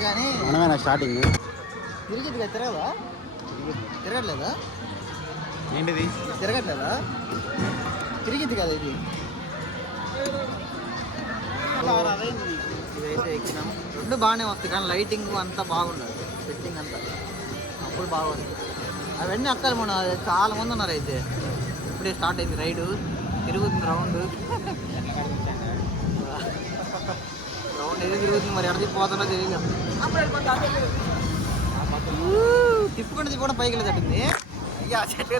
తిరుగుతున్నారు కానీ మనమేనా స్టార్టింగ్ తిరిగిద్దిగా తిరగదా తిరగట్లేదా ఏంటిది తిరగట్లేదా తిరిగిద్ది కదా ఇది ఇదైతే ఎక్కినాం రెండు బాగానే వస్తాయి కానీ లైటింగ్ అంతా బాగుండదు సెట్టింగ్ అంతా అప్పుడు బాగా వస్తుంది అవన్నీ అక్కలు మన చాలా మంది ఉన్నారు అయితే ఇప్పుడే స్టార్ట్ అయింది రైడు తిరుగుతుంది రౌండ్ రౌండ్ ఏదో తిరుగుతుంది మరి ఎక్కడికి పోతుందో తెలియదు తిప్పుకుంటే తిప్పడం పైకి వెళ్ళేటట్టుంది అయ్యా చెట్టు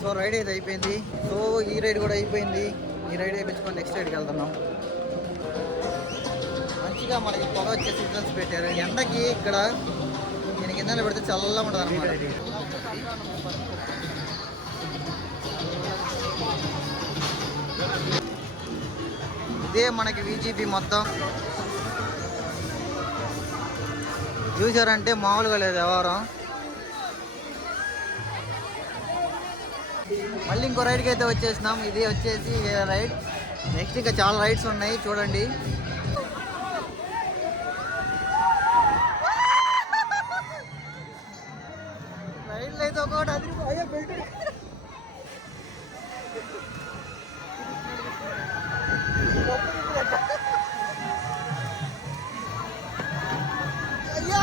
సో రైడ్ అయితే అయిపోయింది సో ఈ రైడ్ కూడా అయిపోయింది ఈ రైడ్ అయిపోయించుకొని నెక్స్ట్ రైడ్కి వెళ్తున్నాం మంచిగా మనకి పొగ వచ్చే సిగ్నల్స్ పెట్టారు ఎండకి ఇక్కడ నేను కింద పెడితే చల్లగా ఉంటుంది అనమాట ఇదే మనకి విజిపి మొత్తం చూసారంటే మామూలుగా లేదు వ్యవహారం మళ్ళీ ఇంకో రైడ్కి అయితే వచ్చేసినాం ఇది వచ్చేసి వేరే రైడ్ నెక్స్ట్ ఇంకా చాలా రైడ్స్ ఉన్నాయి చూడండి రైడ్లు అయితే ఒకటి అదిరిపోయా బెల్ట్ అయ్యా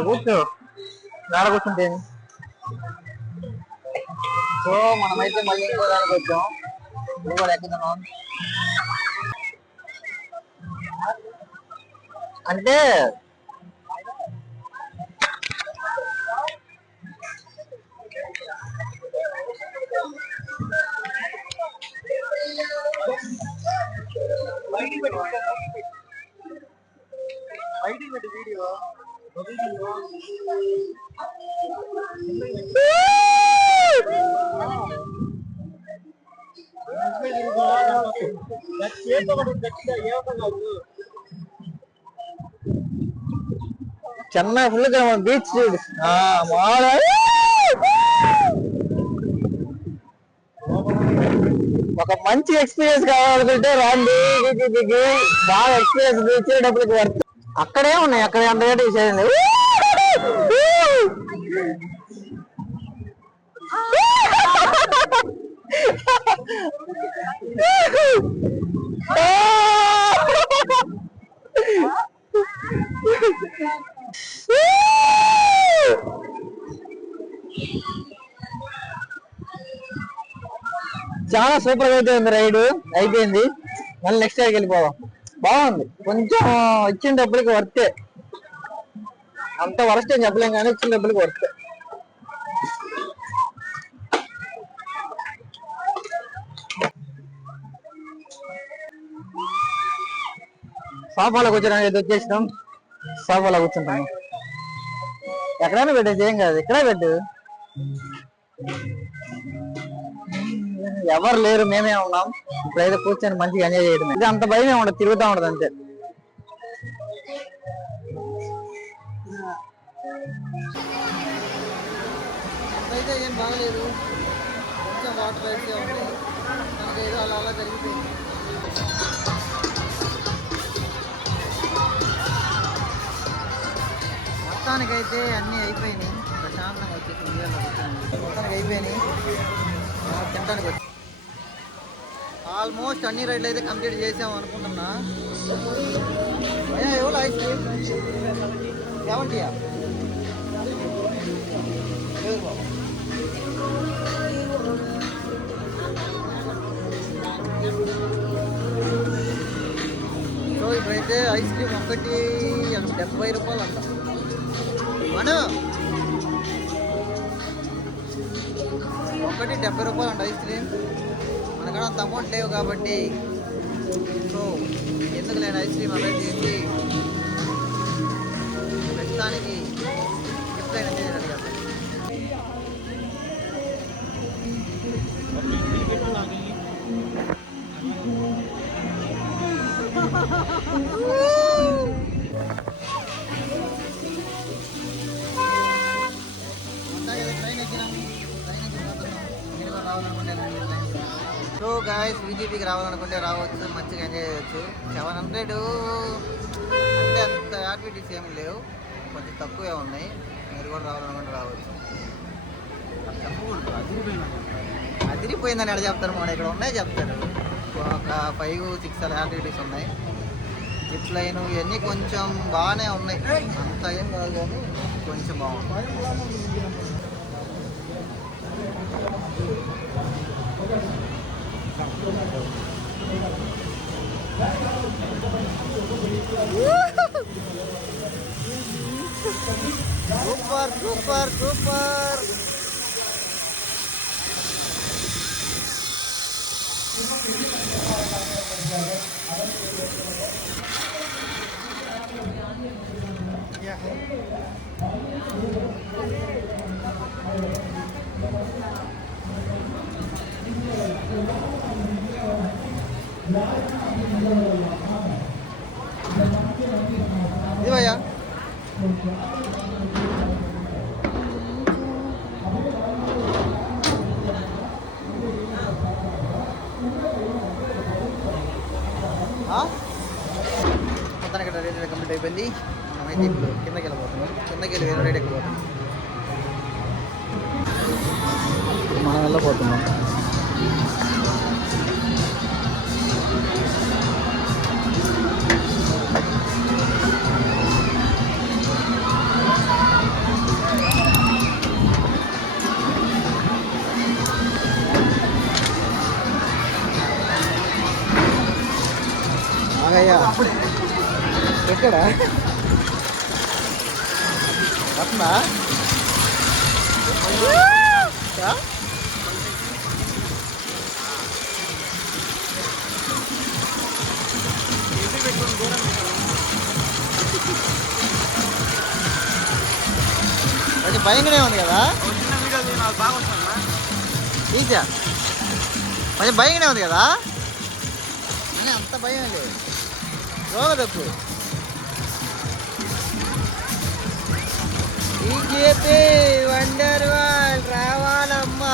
కూర్చో నాడ కూర్చుంటే సో మనమైతే మళ్ళీ ఇంకో దానికి వచ్చాం ఇప్పుడు కూడా ఎక్కుతున్నాం అంటే వీడియో చెన్నై ఫుల్ బీచ్ ఒక మంచి ఎక్స్పీరియన్స్ కావాలనుకుంటే రండి బాగా ఎక్స్పీరియన్స్ ఇచ్చేటప్పటికి వర్త్ అక్కడే ఉన్నాయి అక్కడ ఎంత రేటు ఇచ్చేది చాలా సూపర్ గా అయితే ఉంది రైడ్ అయిపోయింది మళ్ళీ నెక్స్ట్ రైడ్కి వెళ్ళిపోదాం బాగుంది కొంచెం ఇచ్చిన డబ్బులకి వర్తే అంత వరస్ట్ అని చెప్పలేం కానీ ఇచ్చిన డబ్బులకి వర్తే సోఫాలో కూర్చోడానికి అయితే వచ్చేసినాం సోఫాలో కూర్చుంటాము ఎక్కడైనా పెట్టేసి ఏం కాదు ఇక్కడే పెట్టు ఎవరు లేరు మేమే ఉన్నాం ఇప్పుడైతే కూర్చొని మంచిగా ఎంజాయ్ చేయడం ఇది అంత భయమే ఉండదు తిరుగుతూ ఉండదు అంతే అయితే ఏం బాగలేదు కొంచెం వాటర్ రైడ్సే ఉంది మనకి ఏదో అలా అలా జరిగిపోయింది మొత్తానికైతే అన్నీ అయిపోయినాయి ప్రశాంతంగా వచ్చేసి మొత్తానికి అయిపోయినాయి తినడానికి వచ్చి ఆల్మోస్ట్ అన్ని రైడ్లు అయితే కంప్లీట్ చేసాము అనుకుంటున్నా అయ్యా ఎవరు ఐస్ క్రీమ్ 70 సో ఇప్పుడైతే అయితే ఐస్ క్రీమ్ ఒకటి 70 రూపాయలు అంట. మనం ఒకటి 70 రూపాయలు అంట ఐస్ క్రీమ్. మనకాడ అంత అమౌంట్ లేవు కాబట్టి సో ఎందుకు లేని ఐస్ క్రీమ్ అరేంజ్ చేసి ప్రస్తుతానికి గిఫ్ట్ అయినా అడిగాను. సో గాయస్ బీజేపీకి రావాలనుకుంటే రావచ్చు, మంచిగా ఎంజాయ్ చేయవచ్చు. 700 అంటే అంత యాక్టివిటీస్ ఏమి లేవు, కొంచెం తక్కువే ఉన్నాయి. మీరు కూడా రావాలనుకుంటే రావచ్చు. అదిరిపోయిందని ఎక్కడ చెప్తారు, మన ఇక్కడ ఉన్నాయి చెప్తారు. ఒక 5-6 అలా యాక్టివిటీస్ ఉన్నాయి. జిప్ లైన్ ఇవన్నీ కొంచెం బాగానే ఉన్నాయి, అంత ఏం కాదు కానీ కొంచెం బాగుంది. Super super super. ఇది భయ్యా మొత్తానికి రైడ్ కంప్లీట్ అయిపోయింది. మనమైతే ఇప్పుడు కిందకి వెళ్ళిపోతున్నాం. కిందకి వెళ్ళి వేరే రైడ్ ఎక్కిపోతున్నాం. మనం వెళ్ళిపోతున్నాం. ఎక్కడ వస్తుందా? కొంచెం భయంగానే ఉంది కదా, ఈజా కొంచెం భయంగానే ఉంది కదా, అంత భయం లేదు. రోగదక్కు బీజేపీ వండర్ వరల్డ్ రావాలమ్మా,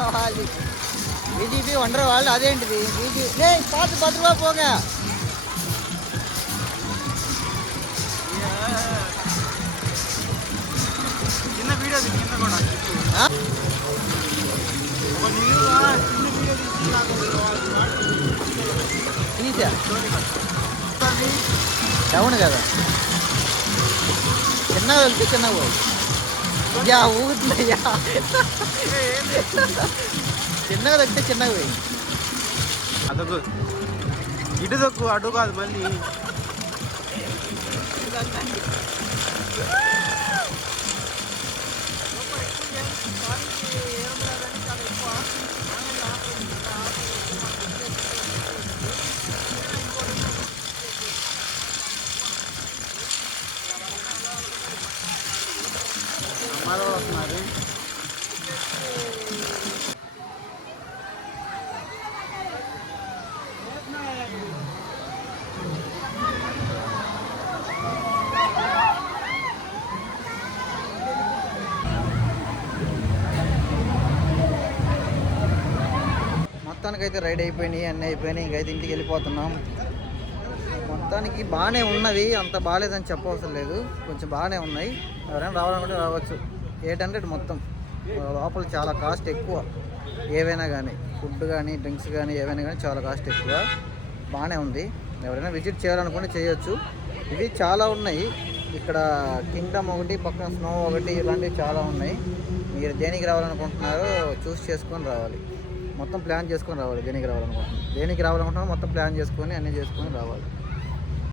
రావాలి. బీజేపీ వండర్ వరల్డ్ అదేంటిది? బీజేపీ పాత 10 రూపాయలు పోగా చిన్న వీడియో కింద కూడా తీసా అవును కదా, చిన్నగా వెళ్తే చిన్నగా పోయి ఊగుతుందయ్యా, చిన్నగా తగ్గితే చిన్నగా పోయి అదొక ఇటు దొక్కు అటు కాదు మళ్ళీ. అమ్మాయి వస్తున్నారు. మొత్తానికైతే రైడ్ అయిపోయినాయి, అన్నీ అయిపోయినాయి. ఇంకైతే ఇంటికి వెళ్ళిపోతున్నాం. మొత్తానికి బాగానే ఉన్నవి, అంత బాగాలేదని చెప్పవసరం లేదు, కొంచెం బాగానే ఉన్నాయి. ఎవరైనా రావాలనుకుంటే రావచ్చు. 800 మొత్తం. లోపల చాలా కాస్ట్ ఎక్కువ, ఏవైనా కానీ ఫుడ్ కానీ డ్రింక్స్ కానీ ఏవైనా కానీ చాలా కాస్ట్ ఎక్కువ. బాగానే ఉంది, ఎవరైనా విజిట్ చేయాలనుకుంటే చేయొచ్చు. ఇవి చాలా ఉన్నాయి ఇక్కడ, కింగ్డమ్ ఒకటి, పక్కన స్నో ఒకటి, ఇలాంటివి చాలా ఉన్నాయి. మీరు దేనికి రావాలనుకుంటున్నారో చూస్ చేసుకొని రావాలి, మొత్తం ప్లాన్ చేసుకొని రావాలి. దేనికి రావాలనుకుంటున్నారో మొత్తం ప్లాన్ చేసుకొని అన్నీ చేసుకొని రావాలి.